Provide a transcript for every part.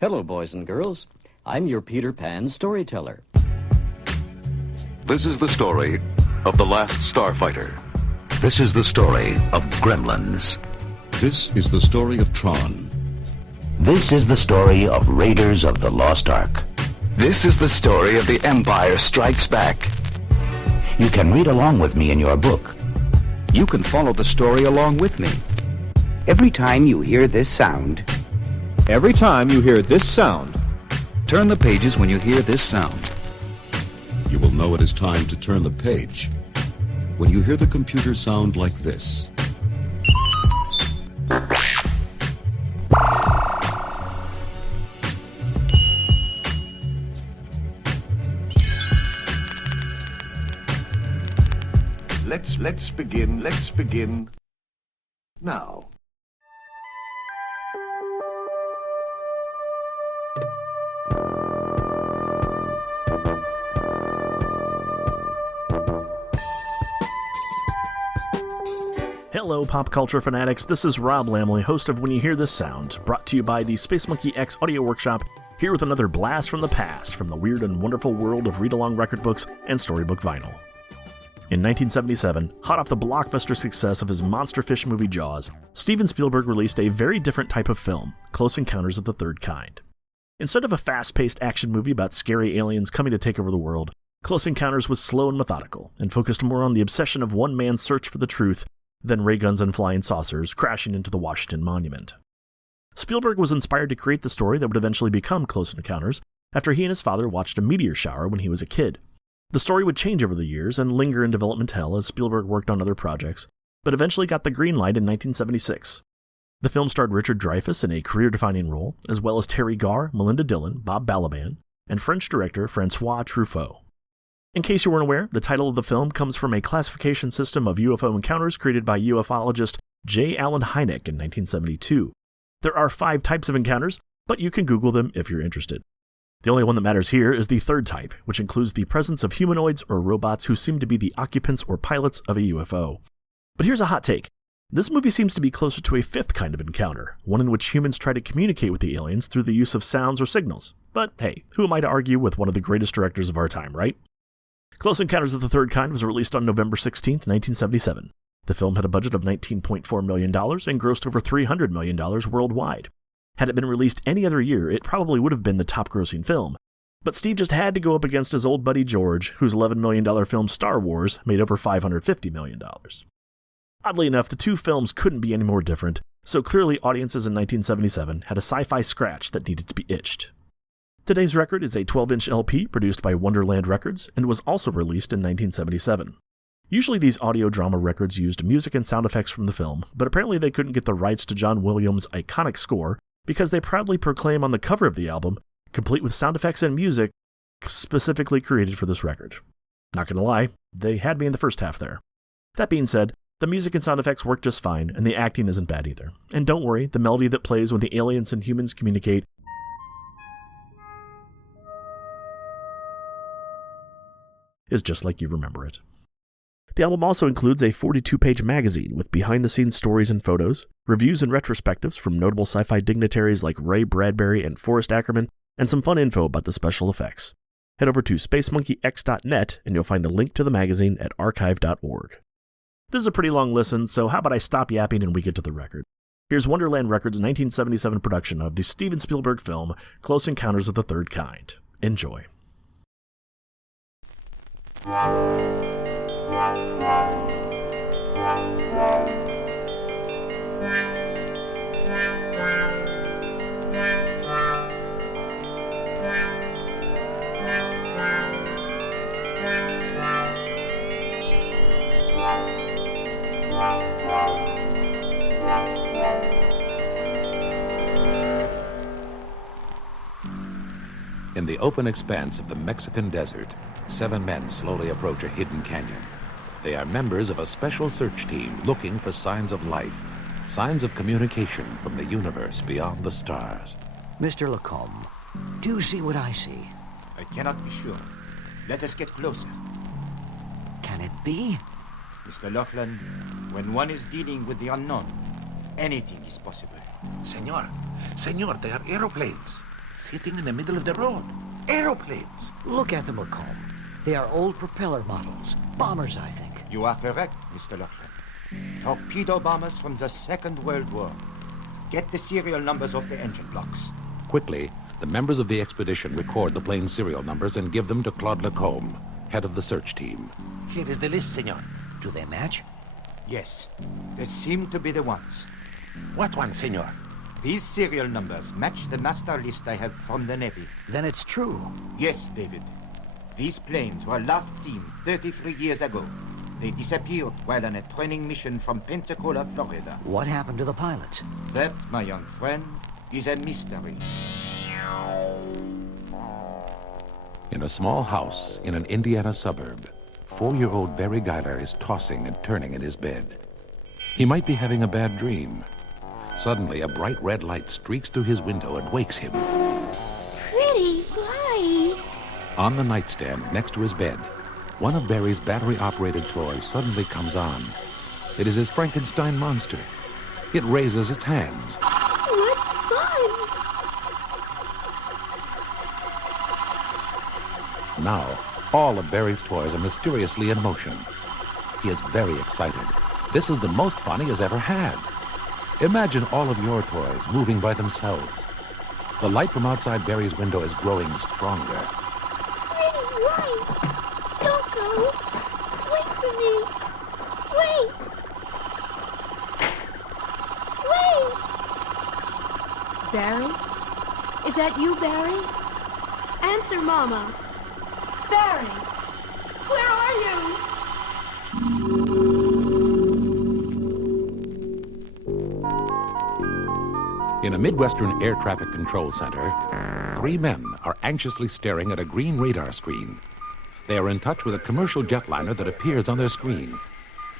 Hello, boys and girls. I'm your Peter Pan storyteller. This is the story of The Last Starfighter. This is the story of Gremlins. This is the story of Tron. This is the story of Raiders of the Lost Ark. This is the story of The Empire Strikes Back. You can read along with me in your book. You can follow the story along with me. Every time you hear this sound, Turn the pages when you hear this sound. You will know it is time to turn the page when you hear the computer sound like this. Let's begin now. Hello, pop culture fanatics. This is Rob Lamley, host of When You Hear This Sound, brought to you by the Space Monkey X Audio Workshop, here with another blast from the past, from the weird and wonderful world of read-along record books and storybook vinyl. In 1977, hot off the blockbuster success of his monster fish movie Jaws, Steven Spielberg released a very different type of film, Close Encounters of the Third Kind. Instead of a fast-paced action movie about scary aliens coming to take over the world, Close Encounters was slow and methodical, and focused more on the obsession of one man's search for the truth than ray guns and flying saucers crashing into the Washington Monument. Spielberg was inspired to create the story that would eventually become Close Encounters after he and his father watched a meteor shower when he was a kid. The story would change over the years and linger in development hell as Spielberg worked on other projects, but eventually got the green light in 1976. The film starred Richard Dreyfuss in a career-defining role, as well as Terry Garr, Melinda Dillon, Bob Balaban, and French director Francois Truffaut. In case you weren't aware, the title of the film comes from a classification system of UFO encounters created by ufologist J. Allen Hynek in 1972. There are 5 types of encounters, but you can Google them if you're interested. The only one that matters here is the third type, which includes the presence of humanoids or robots who seem to be the occupants or pilots of a UFO. But here's a hot take. This movie seems to be closer to a 5th kind of encounter, one in which humans try to communicate with the aliens through the use of sounds or signals. But hey, who am I to argue with one of the greatest directors of our time, right? Close Encounters of the Third Kind was released on November 16, 1977. The film had a budget of $19.4 million and grossed over $300 million worldwide. Had it been released any other year, it probably would have been the top-grossing film. But Steve just had to go up against his old buddy George, whose $11 million film Star Wars made over $550 million. Oddly enough, the two films couldn't be any more different, so clearly audiences in 1977 had a sci-fi scratch that needed to be itched. Today's record is a 12-inch LP produced by Wonderland Records and was also released in 1977. Usually these audio drama records used music and sound effects from the film, but apparently they couldn't get the rights to John Williams' iconic score because they proudly proclaim on the cover of the album, complete with sound effects and music specifically created for this record. Not gonna lie, they had me in the first half there. That being said, the music and sound effects work just fine, and the acting isn't bad either. And don't worry, the melody that plays when the aliens and humans communicate is just like you remember it. The album also includes a 42-page magazine with behind-the-scenes stories and photos, reviews and retrospectives from notable sci-fi dignitaries like Ray Bradbury and Forrest Ackerman, and some fun info about the special effects. Head over to spacemonkeyx.net and you'll find a link to the magazine at archive.org. This is a pretty long listen, so how about I stop yapping and we get to the record. Here's Wonderland Records' 1977 production of the Steven Spielberg film Close Encounters of the Third Kind. Enjoy. In the open expanse of the Mexican desert, 7 men slowly approach a hidden canyon. They are members of a special search team looking for signs of life, signs of communication from the universe beyond the stars. Mr. Lacombe, do you see what I see? I cannot be sure. Let us get closer. Can it be? Mr. Laughlin, when one is dealing with the unknown, anything is possible. Senor, they are aeroplanes. sitting in the middle of the road. Aeroplanes. Look at them, Macomb. They are old propeller models. Bombers, I think. You are correct, Mr. Laughlin. Torpedo bombers from the Second World War. Get the serial numbers of the engine blocks. Quickly, the members of the expedition record the plane's serial numbers and give them to Claude Lacombe, head of the search team. Here is the list, senor. Do they match? Yes, they seem to be the ones. What one, senor? These serial numbers match the master list I have from the Navy. Then it's true. Yes, David. These planes were last seen 33 years ago. They disappeared while on a training mission from Pensacola, Florida. What happened to the pilots? That, my young friend, is a mystery. In a small house in an Indiana suburb, 4-year-old Barry Geiler is tossing and turning in his bed. He might be having a bad dream. Suddenly, a bright red light streaks through his window and wakes him. Pretty light. On the nightstand next to his bed, one of Barry's battery-operated toys suddenly comes on. It is his Frankenstein monster. It raises its hands. What fun! Now, all of Barry's toys are mysteriously in motion. He is very excited. This is the most fun he has ever had. Imagine all of your toys moving by themselves. The light from outside Barry's window is growing stronger. Pretty light. Don't go. Wait for me. Wait. Wait. Barry? Is that you, Barry? Answer, Mama. Barry, where are you? In a Midwestern air traffic control center, 3 men are anxiously staring at a green radar screen. They are in touch with a commercial jetliner that appears on their screen.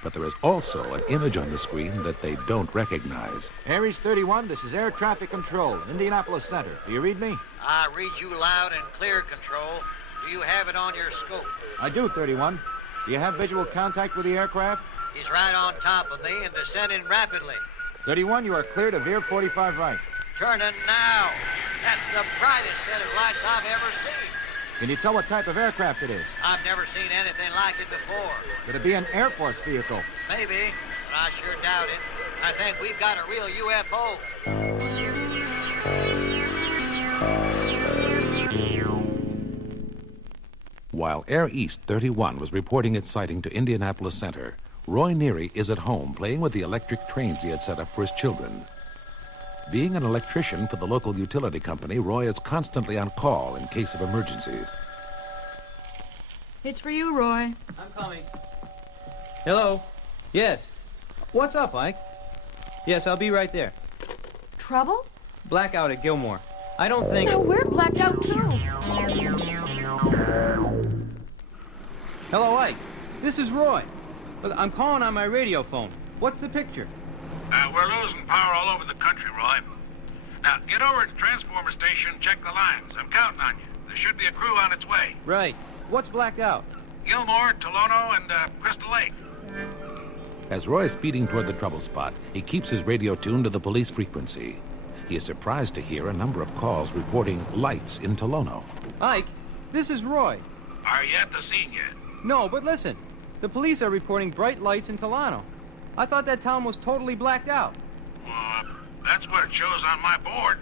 But there is also an image on the screen that they don't recognize. Aries 31, this is Air Traffic Control, Indianapolis Center. Do you read me? I read you loud and clear, Control. Do you have it on your scope? I do, 31. Do you have visual contact with the aircraft? He's right on top of me and descending rapidly. 31, you are clear to veer 45 right. Turning now. That's the brightest set of lights I've ever seen. Can you tell what type of aircraft it is? I've never seen anything like it before. Could it be an Air Force vehicle? Maybe, but I sure doubt it. I think we've got a real UFO. While Air East 31 was reporting its sighting to Indianapolis Center, Roy Neary is at home playing with the electric trains he had set up for his children. Being an electrician for the local utility company, Roy is constantly on call in case of emergencies. It's for you, Roy. I'm coming. Hello? Yes. What's up, Ike? Yes, I'll be right there. Trouble? Blackout at Gilmore. I don't think... No, we're blacked out, too. Hello, Ike. This is Roy. Look, I'm calling on my radio phone. What's the picture? We're losing power all over the country, Roy. Now, get over to the transformer station and check the lines. I'm counting on you. There should be a crew on its way. Right. What's blacked out? Gilmore, Tolono, and Crystal Lake. As Roy is speeding toward the trouble spot, he keeps his radio tuned to the police frequency. He is surprised to hear a number of calls reporting lights in Tolono. Ike, this is Roy. Are you at the scene yet? No, but listen. The police are reporting bright lights in Tolano. I thought that town was totally blacked out. Well, that's what it shows on my board.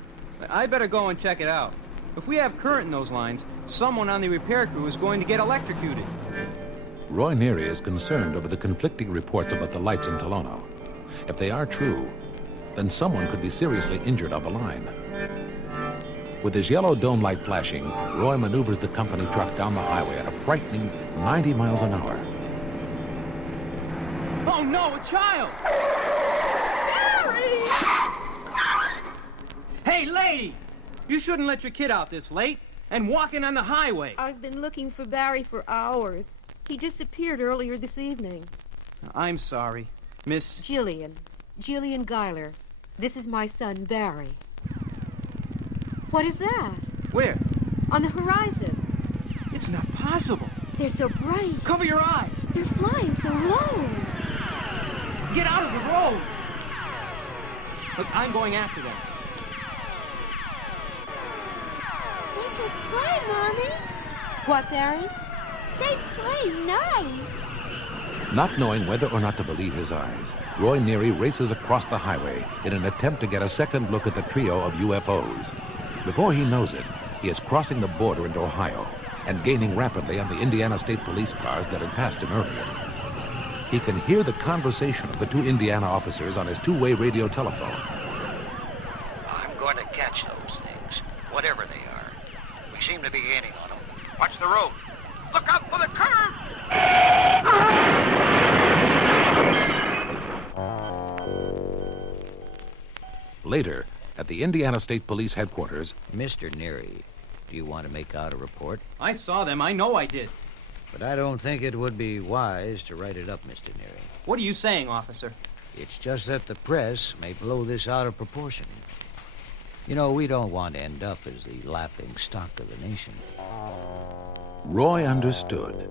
I better go and check it out. If we have current in those lines, someone on the repair crew is going to get electrocuted. Roy Neary is concerned over the conflicting reports about the lights in Tolono. If they are true, then someone could be seriously injured on the line. With his yellow dome light flashing, Roy maneuvers the company truck down the highway at a frightening 90 miles an hour. Oh no, a child! Barry! Hey, lady! You shouldn't let your kid out this late and walking on the highway. I've been looking for Barry for hours. He disappeared earlier this evening. I'm sorry, Miss... Jillian Geiler. This is my son, Barry. What is that? Where? On the horizon. It's not possible. They're so bright. Cover your eyes. They're flying so low. Get out of the road. Look, I'm going after them. just play, Mommy. What, Barry? They play nice. Not knowing whether or not to believe his eyes, Roy Neary races across the highway in an attempt to get a second look at the trio of UFOs. Before he knows it, he is crossing the border into Ohio and gaining rapidly on the Indiana State Police cars that had passed him earlier. He can hear the conversation of the two Indiana officers on his two-way radio telephone. I'm going to catch those things, whatever they are. We seem to be gaining on them. Watch the road. Look out for the curve! Later, at the Indiana State Police headquarters, Mr. Neary, do you want to make out a report? I saw them. I know I did. But I don't think it would be wise to write it up, Mr. Neary. What are you saying, officer? It's just that the press may blow this out of proportion. You know, we don't want to end up as the laughing stock of the nation. Roy understood.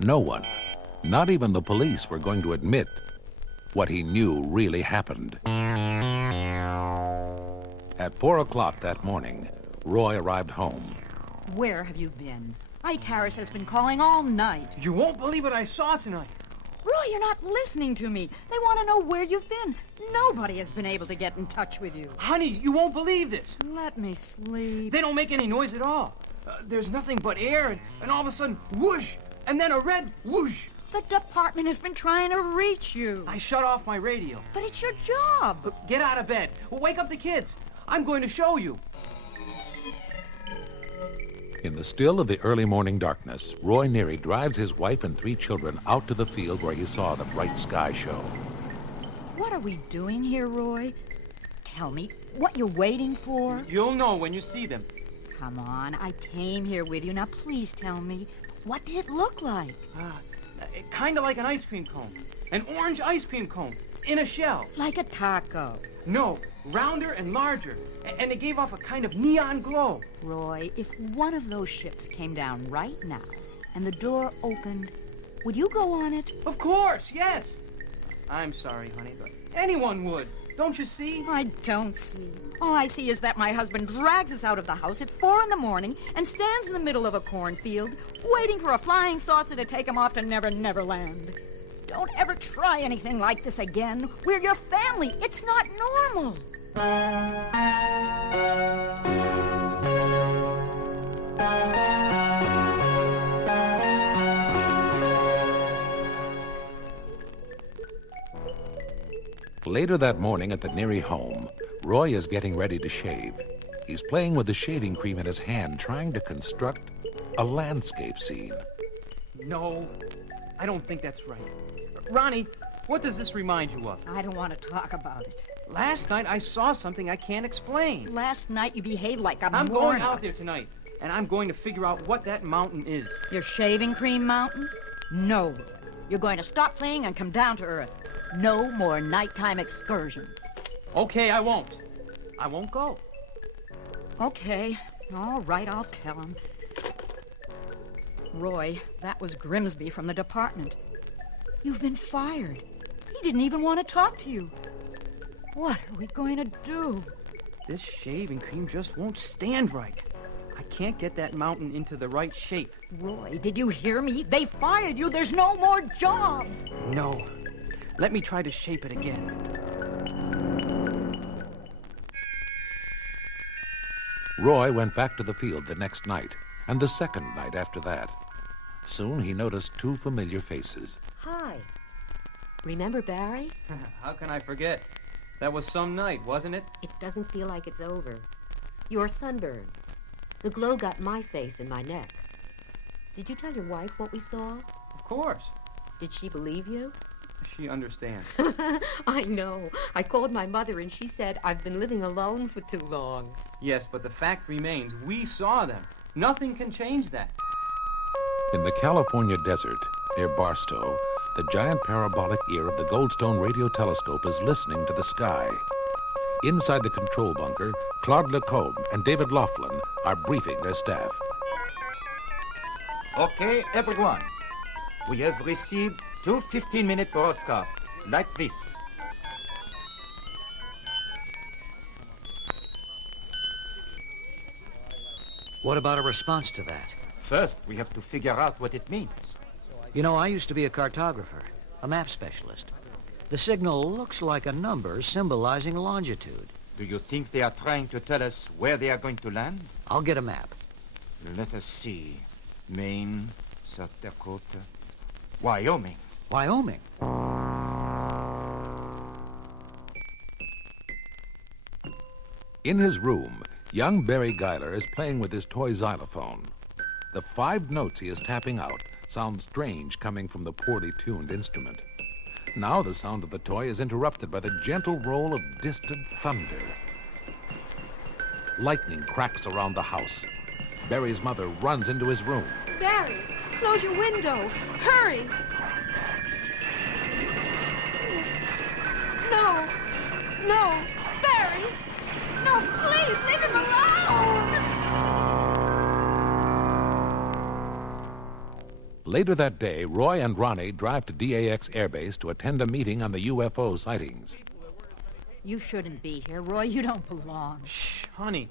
No one, not even the police, were going to admit what he knew really happened. At 4 o'clock that morning, Roy arrived home. Where have you been? Ike Harris has been calling all night. You won't believe what I saw tonight. Roy, you're not listening to me. They want to know where you've been. Nobody has been able to get in touch with you. Honey, you won't believe this. Let me sleep. They don't make any noise at all. There's nothing but air, and all of a sudden, whoosh, and then a red whoosh. The department has been trying to reach you. I shut off my radio. But it's your job. Get out of bed. Wake up the kids. I'm going to show you. In the still of the early morning darkness, Roy Neary drives his wife and 3 children out to the field where he saw the bright sky show. What are we doing here, Roy? Tell me, what you're waiting for? You'll know when you see them. Come on, I came here with you. Now please tell me, what did it look like? Kind of like an ice cream cone. An orange ice cream cone in a shell. Like a taco. No, rounder and larger. And it gave off a kind of neon glow. Roy, if one of those ships came down right now and the door opened, would you go on it? Of course, yes. I'm sorry, honey, but anyone would. Don't you see? I don't see. All I see is that my husband drags us out of the house at 4 a.m. and stands in the middle of a cornfield, waiting for a flying saucer to take him off to Never Never Land. Don't ever try anything like this again. We're your family. It's not normal. Later that morning at the Neary home, Roy is getting ready to shave. He's playing with the shaving cream in his hand, trying to construct a landscape scene. No, I don't think that's right. Ronnie, what does this remind you of? I don't want to talk about it. Last night I saw something I can't explain. Last night you behaved like I'm going out there tonight, and I'm going to figure out what that mountain is. Your shaving cream mountain? No, Roy. You're going to stop playing and come down to earth. No more nighttime excursions. Okay, I won't. I won't go. Okay, all right, I'll tell him. Roy, that was Grimsby from the department. You've been fired. He didn't even want to talk to you. What are we going to do? This shaving cream just won't stand right. I can't get that mountain into the right shape. Roy, did you hear me? They fired you. There's no more job. No. Let me try to shape it again. Roy went back to the field the next night, and the second night after that. Soon he noticed 2 familiar faces. Hi. Remember Barry? How can I forget? That was some night, wasn't it? It doesn't feel like it's over. You're sunburned. The glow got my face and my neck. Did you tell your wife what we saw? Of course. Did she believe you? She understands. I know. I called my mother and she said I've been living alone for too long. Yes, but the fact remains, we saw them. Nothing can change that. In the California desert, near Barstow, the giant parabolic ear of the Goldstone radio telescope is listening to the sky. Inside the control bunker, Claude Lacombe and David Laughlin are briefing their staff. Okay, everyone. We have received 2 15-minute broadcasts, like this. What about a response to that? First, we have to figure out what it means. You know, I used to be a cartographer, a map specialist. The signal looks like a number symbolizing longitude. Do you think they are trying to tell us where they are going to land? I'll get a map. Let us see. Maine, South Dakota, Wyoming. Wyoming? In his room, young Barry Geiler is playing with his toy xylophone. The 5 notes he is tapping out sound strange coming from the poorly tuned instrument. Now the sound of the toy is interrupted by the gentle roll of distant thunder. Lightning cracks around the house. Barry's mother runs into his room. Barry, close your window. Hurry! No. No. Barry! No, please, leave him alone! Later that day, Roy and Ronnie drive to DAX Air Base to attend a meeting on the UFO sightings. You shouldn't be here, Roy. You don't belong. Shh, honey.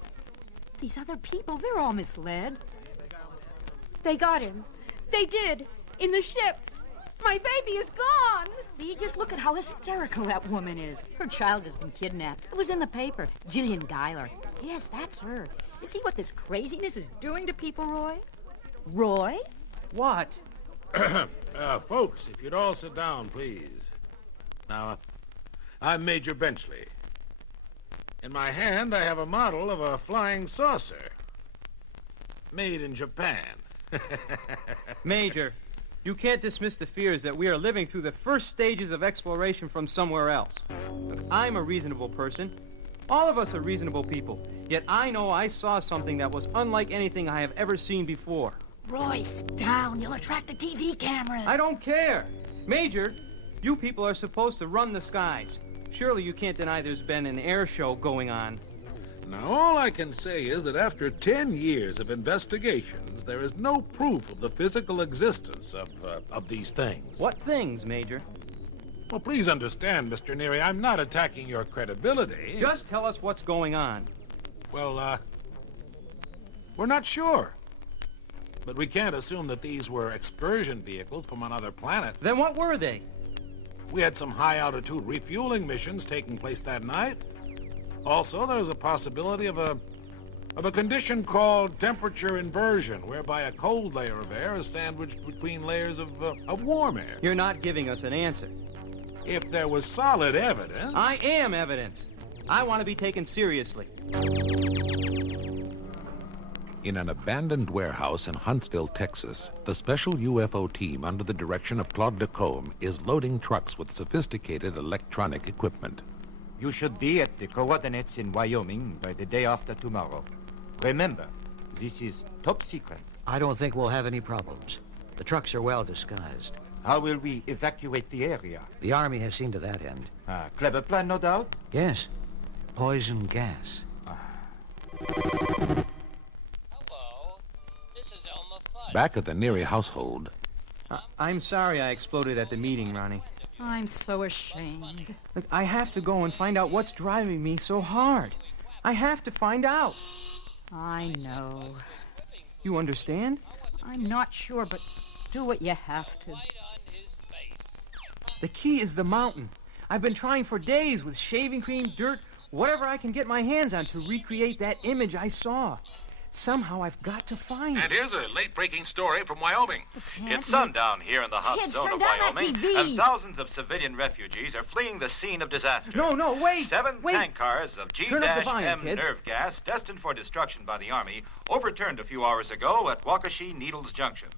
These other people, they're all misled. They got him. They did. In the ships. My baby is gone. See, just look at how hysterical that woman is. Her child has been kidnapped. It was in the paper. Jillian Geiler. Yes, that's her. You see what this craziness is doing to people, Roy? Roy? What? Folks, if you'd all sit down, please. Now, I'm Major Benchley. In my hand, I have a model of a flying saucer. Made in Japan. Major, you can't dismiss the fears that we are living through the first stages of exploration from somewhere else. Look, I'm a reasonable person. All of us are reasonable people. Yet I know I saw something that was unlike anything I have ever seen before. Roy, sit down. You'll attract the TV cameras. I don't care. Major, you people are supposed to run the skies. Surely you can't deny there's been an air show going on. Now, all I can say is that after 10 years of investigations, there is no proof of the physical existence of these things. What things, Major? Well, please understand, Mr. Neary, I'm not attacking your credibility. Just tell us what's going on. Well, we're not sure. But we can't assume that these were excursion vehicles from another planet. Then what were they? We had some high-altitude refueling missions taking place that night. Also, there's a possibility of a condition called temperature inversion, whereby a cold layer of air is sandwiched between layers of warm air. You're not giving us an answer. If there was solid evidence... I am evidence. I want to be taken seriously. In an abandoned warehouse in Huntsville, Texas, the special UFO team under the direction of Claude Lacombe is loading trucks with sophisticated electronic equipment. You should be at the coordinates in Wyoming by the day after tomorrow. Remember, this is top secret. I don't think we'll have any problems. The trucks are well disguised. How will we evacuate the area? The Army has seen to that end. Clever plan, no doubt? Yes. Poison gas. Back at the Neary household... I'm sorry I exploded at the meeting, Ronnie. I'm so ashamed. Look, I have to go and find out what's driving me so hard. I have to find out. I know. You understand? I'm not sure, but do what you have to. The key is the mountain. I've been trying for days with shaving cream, dirt, whatever I can get my hands on to recreate that image I saw. Somehow I've got to find it. And here's a late-breaking story from Wyoming. It's sundown here in the hot Kids, zone turn of down that Wyoming, TV. and thousands of civilian refugees are fleeing the scene of disaster. No, wait! 7 wait. tank cars of Turn up the volume, G-M kids. nerve gas, destined for destruction by the Army, overturned a few hours ago at Waukesha Needles Junction.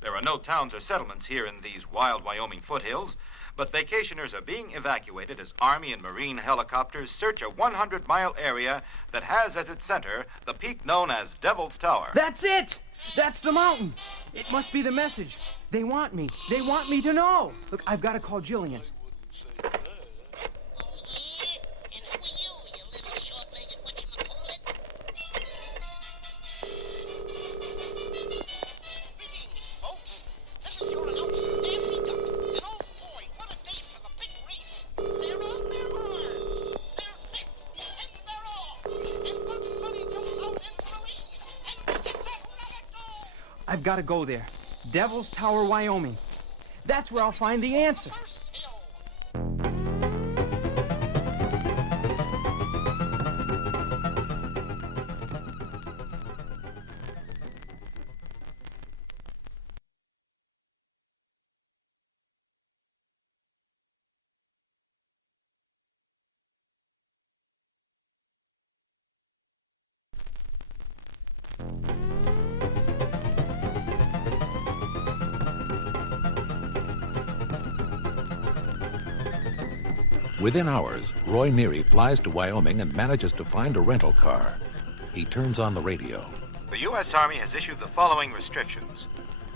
There are no towns or settlements here in these wild Wyoming foothills, but vacationers are being evacuated as Army and Marine helicopters search a 100-mile area that has as its center the peak known as Devil's Tower. That's it! That's the mountain! It must be the message. They want me. They want me to know. Look, I've got to call Jillian. I've got to go there. Devil's Tower, Wyoming. That's where I'll find the answer. Within hours, Roy Neary flies to Wyoming and manages to find a rental car. He turns on the radio. The U.S. Army has issued the following restrictions.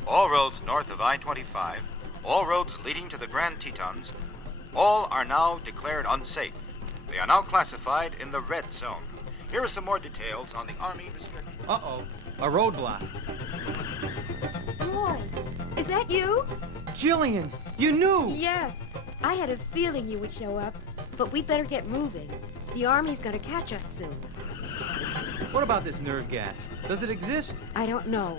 All roads north of I-25, all roads leading to the Grand Tetons, all are now declared unsafe. They are now classified in the red zone. Here are some more details on the Army restrictions. Uh-oh, a roadblock. Roy, is that you? Jillian, you knew! Yes. I had a feeling you would show up, but we'd better get moving. The Army's gonna catch us soon. What about this nerve gas? Does it exist? I don't know.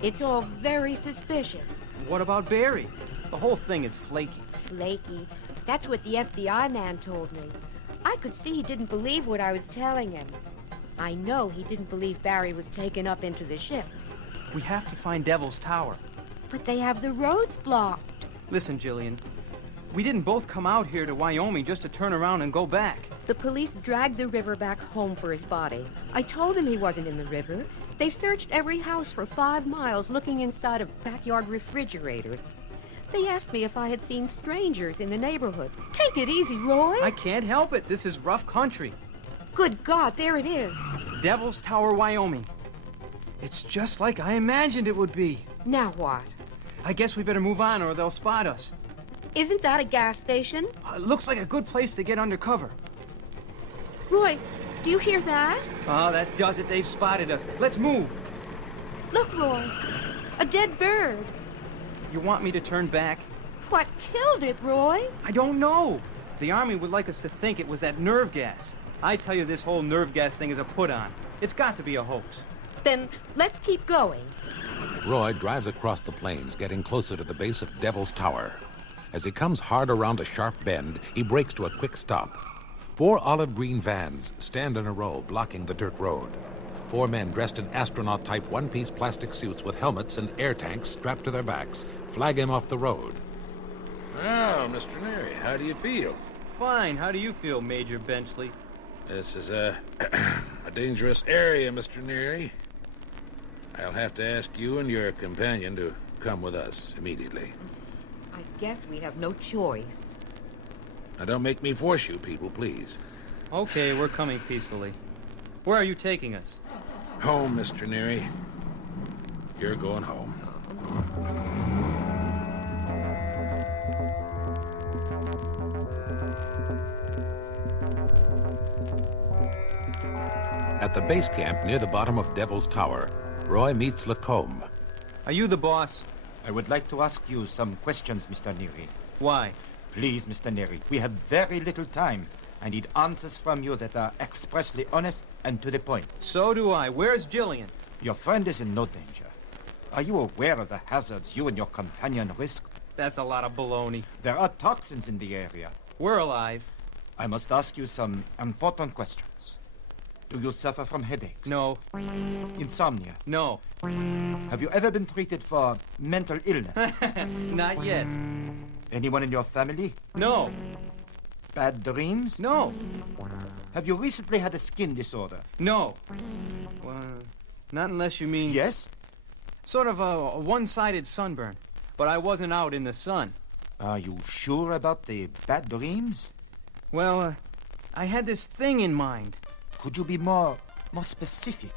It's all very suspicious. What about Barry? The whole thing is flaky. Flaky? That's what the FBI man told me. I could see he didn't believe what I was telling him. I know he didn't believe Barry was taken up into the ships. We have to find Devil's Tower. But they have the roads blocked. Listen, Jillian. We didn't both come out here to Wyoming just to turn around and go back. The police dragged the river back home for his body. I told them he wasn't in the river. They searched every house for 5 miles, looking inside of backyard refrigerators. They asked me if I had seen strangers in the neighborhood. Take it easy, Roy. I can't help it. This is rough country. Good God, there it is. Devil's Tower, Wyoming. It's just like I imagined it would be. Now what? I guess we better move on or they'll spot us. Isn't that a gas station? Looks like a good place to get undercover. Roy, do you hear that? Oh, that does it. They've spotted us. Let's move. Look, Roy. A dead bird. You want me to turn back? What killed it, Roy? I don't know. The Army would like us to think it was that nerve gas. I tell you, this whole nerve gas thing is a put-on. It's got to be a hoax. Then let's keep going. Roy drives across the plains, getting closer to the base of Devil's Tower. As he comes hard around a sharp bend, he brakes to a quick stop. 4 olive green vans stand in a row, blocking the dirt road. 4 men dressed in astronaut-type one-piece plastic suits with helmets and air tanks strapped to their backs flag him off the road. Well, Mr. Neary, how do you feel? Fine. How do you feel, Major Benchley? This is a dangerous area, Mr. Neary. I'll have to ask you and your companion to come with us immediately. I guess we have no choice. Now, don't make me force you, people, please. Okay, we're coming peacefully. Where are you taking us? Home, Mr. Neary. You're going home. At the base camp near the bottom of Devil's Tower, Roy meets Lacombe. Are you the boss? I would like to ask you some questions, Mr. Neary. Why? Please, Mr. Neary, we have very little time. I need answers from you that are expressly honest and to the point. So do I. Where's Jillian? Your friend is in no danger. Are you aware of the hazards you and your companion risk? That's a lot of baloney. There are toxins in the area. We're alive. I must ask you some important questions. Do you suffer from headaches? No. Insomnia? No. Have you ever been treated for mental illness? Not yet. Anyone in your family? No. Bad dreams? No. Have you recently had a skin disorder? No. Well, not unless you mean... Yes? Sort of a one-sided sunburn. But I wasn't out in the sun. Are you sure about the bad dreams? Well, I had this thing in mind. Could you be more specific?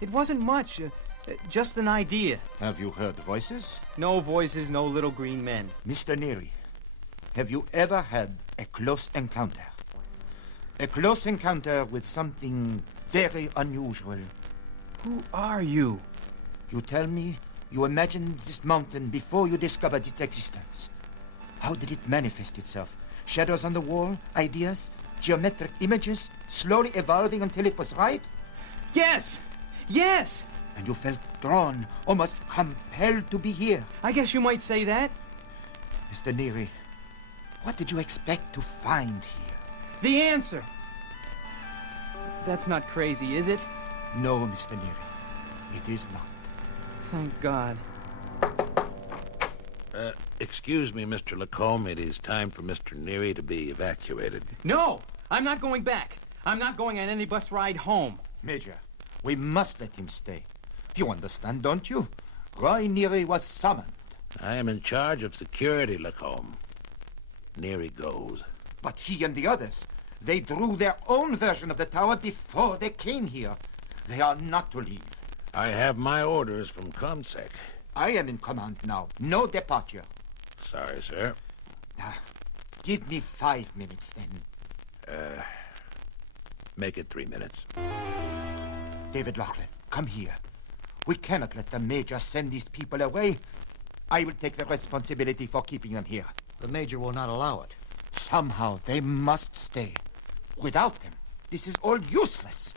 It wasn't much. Just an idea. Have you heard voices? No voices, no little green men. Mr. Neary, have you ever had a close encounter? A close encounter with something very unusual. Who are you? You tell me you imagined this mountain before you discovered its existence. How did it manifest itself? Shadows on the wall? Ideas? Geometric images? Slowly evolving until it was right? Yes! Yes! and you felt drawn, almost compelled to be here. I guess you might say that. Mr. Neary, what did you expect to find here? The answer. That's not crazy, is it? No, Mr. Neary, it is not. Thank God. Excuse me, Mr. Lacombe. It is time for Mr. Neary to be evacuated. No! I'm not going back. I'm not going on any bus ride home. Major, we must let him stay. You understand, don't you? Roy Neary was summoned. I am in charge of security, Lacombe. Neary goes. But he and the others, they drew their own version of the tower before they came here. They are not to leave. I have my orders from ComSec. I am in command now. No departure. Sorry, sir. Give me 5 minutes, then. Make it 3 minutes. David Laughlin, come here. We cannot let the Major send these people away. I will take the responsibility for keeping them here. The Major will not allow it. Somehow they must stay. Without them, this is all useless.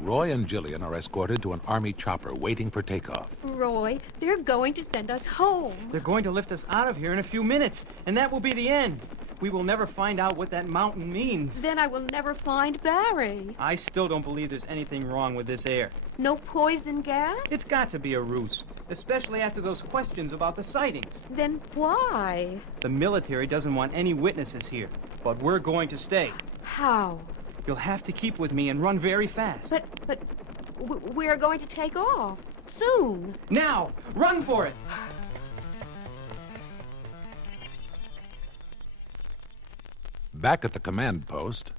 Roy and Jillian are escorted to an army chopper waiting for takeoff. Roy, they're going to send us home. They're going to lift us out of here in a few minutes, and that will be the end. We will never find out what that mountain means. Then I will never find Barry. I still don't believe there's anything wrong with this air. No poison gas? It's got to be a ruse, especially after those questions about the sightings. Then why? The military doesn't want any witnesses here, but we're going to stay. How? You'll have to keep with me and run very fast. But we're going to take off. Soon. Now! Run for it! Back at the command post...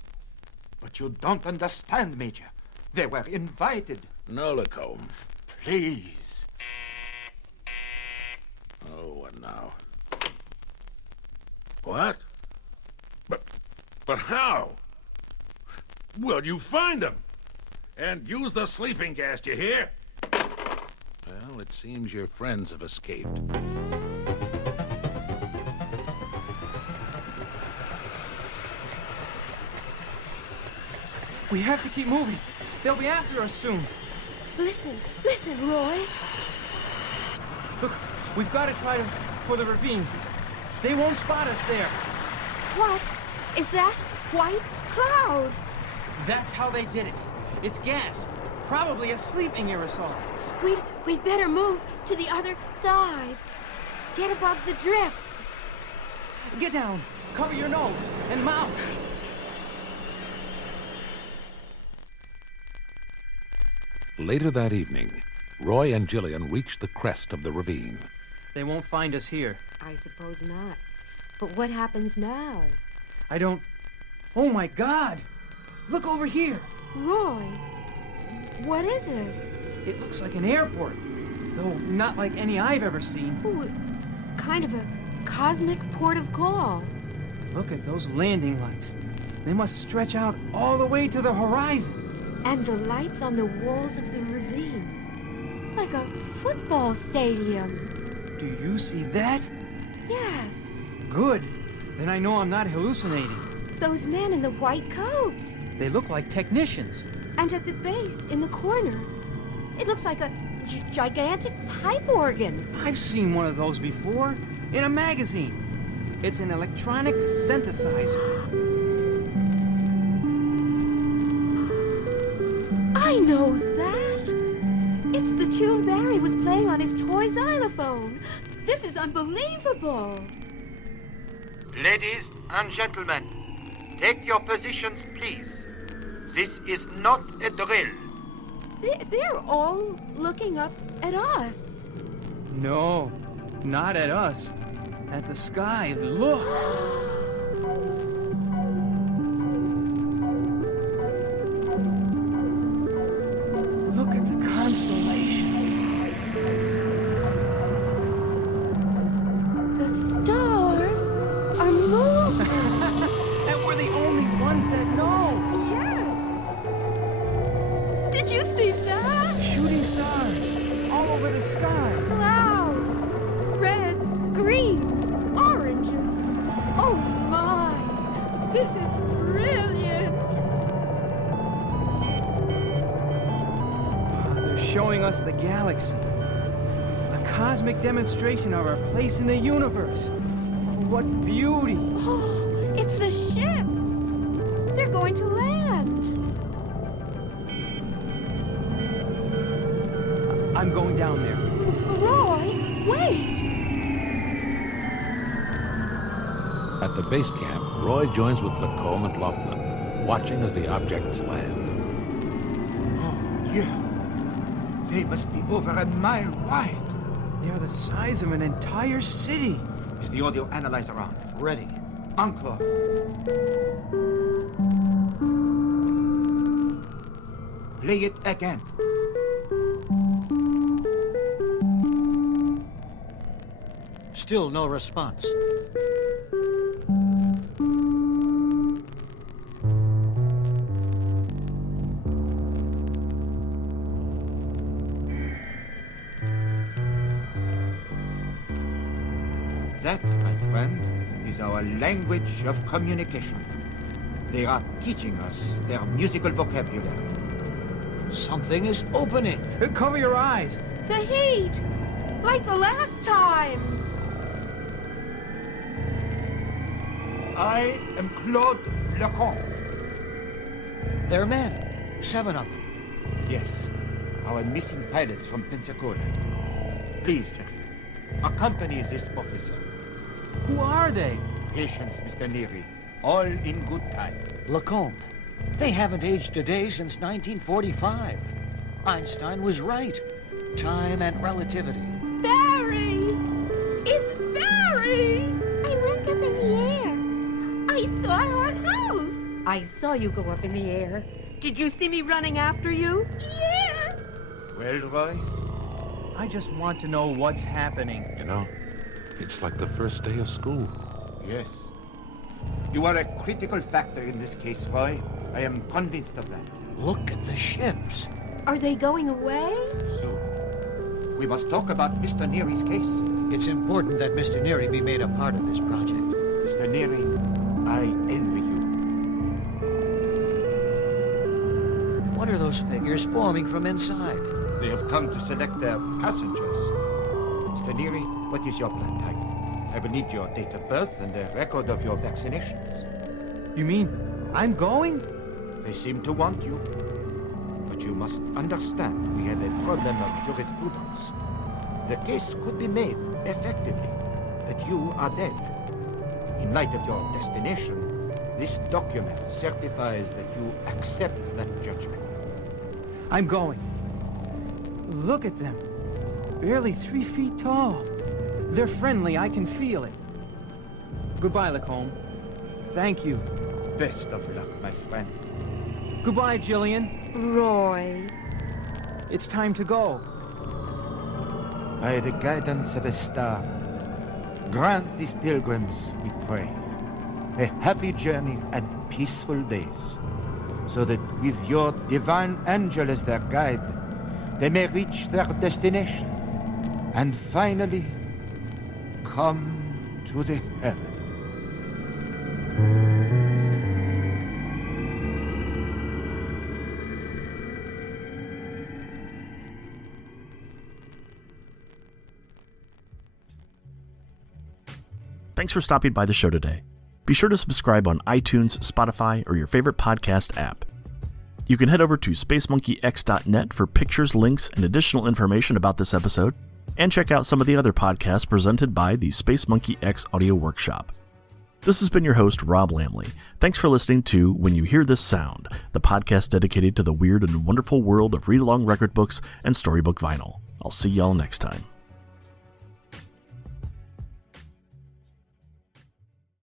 But you don't understand, Major. They were invited. No, Lacombe. Please. Oh, what now? What? But how? Well, you find them. And use the sleeping gas, you hear? Well, it seems your friends have escaped. We have to keep moving. They'll be after us soon. Listen, Roy. Look, we've got to try for the ravine. They won't spot us there. What is that white cloud? That's how they did it. It's gas. Probably a sleeping aerosol. We'd better move to the other side. Get above the drift. Get down. Cover your nose and mouth. Later that evening, Roy and Jillian reached the crest of the ravine. They won't find us here. I suppose not. But what happens now? I don't... Oh, my God! Look over here! Roy, what is it? It looks like an airport, though not like any I've ever seen. Ooh, kind of a cosmic port of call. Look at those landing lights. They must stretch out all the way to the horizon. And the lights on the walls of the ravine. Like a football stadium. Do you see that? Yes. Good. Then I know I'm not hallucinating. Those men in the white coats. They look like technicians. And at the base, in the corner, it looks like a gigantic pipe organ. I've seen one of those before, in a magazine. It's an electronic synthesizer. I know that! It's the tune Barry was playing on his toy xylophone. This is unbelievable! Ladies and gentlemen, take your positions, please. This is not a drill. They're all looking up at us. No, not at us. At the sky. Look! Look at the constellations. The stars are moving. And we're the only ones that know. Yes. Did you see that? Shooting stars all over the sky. Clouds. Reds, greens, oranges. Oh my. This is brilliant. showing us the galaxy. A cosmic demonstration of our place in the universe. What beauty! It's the ships! They're going to land! I'm going down there. Roy, wait! At the base camp, Roy joins with Lacombe and Laughlin, watching as the objects land. Oh, dear. They must be over a mile wide. They're the size of an entire city. Is the audio analyzer on? Ready. Encore. Play it again. Still no response. That, my friend, is our language of communication. They are teaching us their musical vocabulary. Something is opening. Cover your eyes. The heat! Like the last time! I am Claude Lacombe. They're men. 7 of them. Yes, our missing pilots from Pensacola. Please, gentlemen, accompany this officer. Who are they? Patience, Mr. Neary. All in good time. Lacombe. They haven't aged a day since 1945. Einstein was right. Time and relativity. Barry! It's Barry! I went up in the air. I saw our house. I saw you go up in the air. Did you see me running after you? Yeah! Well, Roy? I just want to know what's happening. You know, it's like the first day of school. Yes. You are a critical factor in this case, Roy. I am convinced of that. Look at the ships. Are they going away? Soon. We must talk about Mr. Neary's case. It's important that Mr. Neary be made a part of this project. Mr. Neary, I envy you. What are those figures forming from inside? They have come to select their passengers. Mr. Neary, what is your blood type? I will need your date of birth and a record of your vaccinations. You mean I'm going? They seem to want you. But you must understand we have a problem of jurisprudence. The case could be made, effectively, that you are dead. In light of your destination, this document certifies that you accept that judgment. I'm going. Look at them. Barely 3 feet tall. They're friendly, I can feel it. Goodbye, Lacombe. Thank you. Best of luck, my friend. Goodbye, Jillian. Roy. It's time to go. By the guidance of a star, grant these pilgrims, we pray, a happy journey and peaceful days, so that with your divine angel as their guide, they may reach their destination, and finally come to the heaven. Thanks for stopping by the show today. Be sure to subscribe on iTunes, Spotify, or your favorite podcast app. You can head over to spacemonkeyx.net for pictures, links, and additional information about this episode, and check out some of the other podcasts presented by the Space Monkey X Audio Workshop. This has been your host, Rob Lamley. Thanks for listening to When You Hear This Sound, the podcast dedicated to the weird and wonderful world of read-along record books and storybook vinyl. I'll see y'all next time.